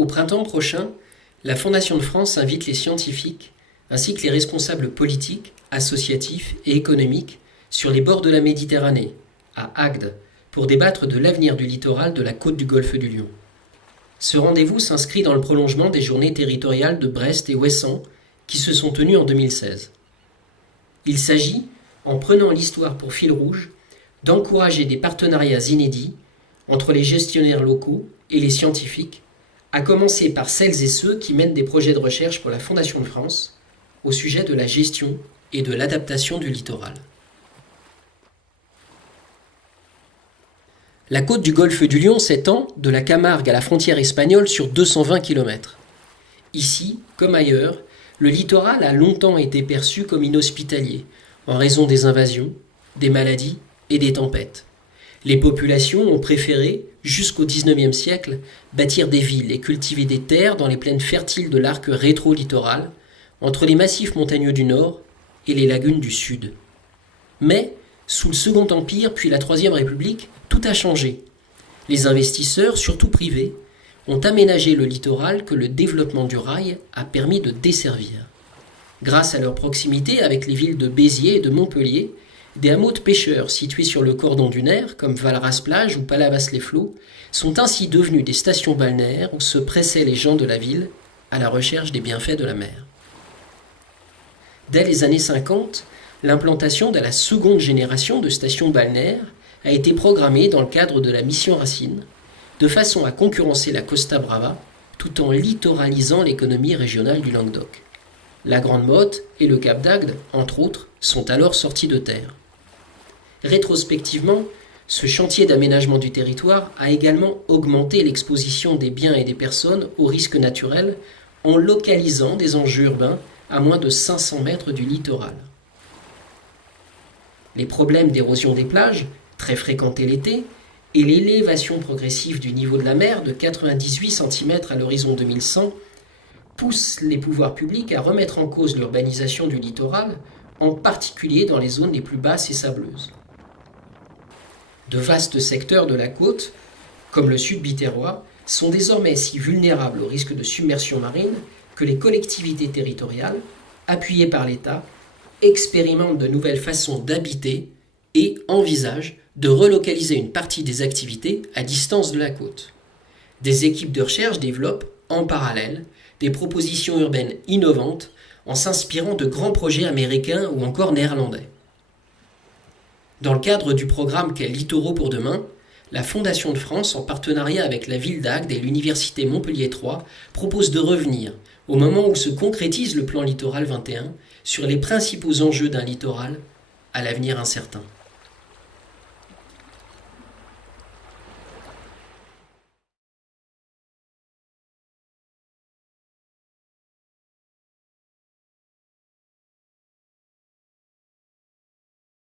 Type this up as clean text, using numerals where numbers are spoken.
Au printemps prochain, la Fondation de France invite les scientifiques ainsi que les responsables politiques, associatifs et économiques sur les bords de la Méditerranée, à Agde, pour débattre de l'avenir du littoral de la côte du Golfe du Lion. Ce rendez-vous s'inscrit dans le prolongement des journées territoriales de Brest et Ouessant qui se sont tenues en 2016. Il s'agit, en prenant l'histoire pour fil rouge, d'encourager des partenariats inédits entre les gestionnaires locaux et les scientifiques, à commencer par celles et ceux qui mènent des projets de recherche pour la Fondation de France au sujet de la gestion et de l'adaptation du littoral. La côte du Golfe du Lion s'étend de la Camargue à la frontière espagnole sur 220 km. Ici, comme ailleurs, le littoral a longtemps été perçu comme inhospitalier, en raison des invasions, des maladies et des tempêtes. Les populations ont préféré, jusqu'au XIXe siècle, bâtir des villes et cultiver des terres dans les plaines fertiles de l'arc rétro-littoral, entre les massifs montagneux du nord et les lagunes du sud. Mais, sous le Second Empire puis la Troisième République, tout a changé. Les investisseurs, surtout privés, ont aménagé le littoral que le développement du rail a permis de desservir. Grâce à leur proximité avec les villes de Béziers et de Montpellier, des hameaux de pêcheurs situés sur le cordon dunaire, comme Valras-Plage ou Palavas-les-Flots, sont ainsi devenus des stations balnéaires où se pressaient les gens de la ville à la recherche des bienfaits de la mer. Dès les années 50, l'implantation de la seconde génération de stations balnéaires a été programmée dans le cadre de la mission Racine, de façon à concurrencer la Costa Brava, tout en littoralisant l'économie régionale du Languedoc. La Grande Motte et le Cap d'Agde, entre autres, sont alors sortis de terre. Rétrospectivement, ce chantier d'aménagement du territoire a également augmenté l'exposition des biens et des personnes aux risques naturels en localisant des enjeux urbains à moins de 500 mètres du littoral. Les problèmes d'érosion des plages, très fréquentés l'été, et l'élévation progressive du niveau de la mer de 98 cm à l'horizon 2100 poussent les pouvoirs publics à remettre en cause l'urbanisation du littoral, en particulier dans les zones les plus basses et sableuses. De vastes secteurs de la côte, comme le sud biterrois, sont désormais si vulnérables au risque de submersion marine que les collectivités territoriales, appuyées par l'État, expérimentent de nouvelles façons d'habiter et envisagent de relocaliser une partie des activités à distance de la côte. Des équipes de recherche développent, en parallèle, des propositions urbaines innovantes en s'inspirant de grands projets américains ou encore néerlandais. Dans le cadre du programme qu'est Littoraux pour demain, la Fondation de France, en partenariat avec la ville d'Agde et l'Université Montpellier 3, propose de revenir, au moment où se concrétise le plan Littoral 21, sur les principaux enjeux d'un littoral à l'avenir incertain.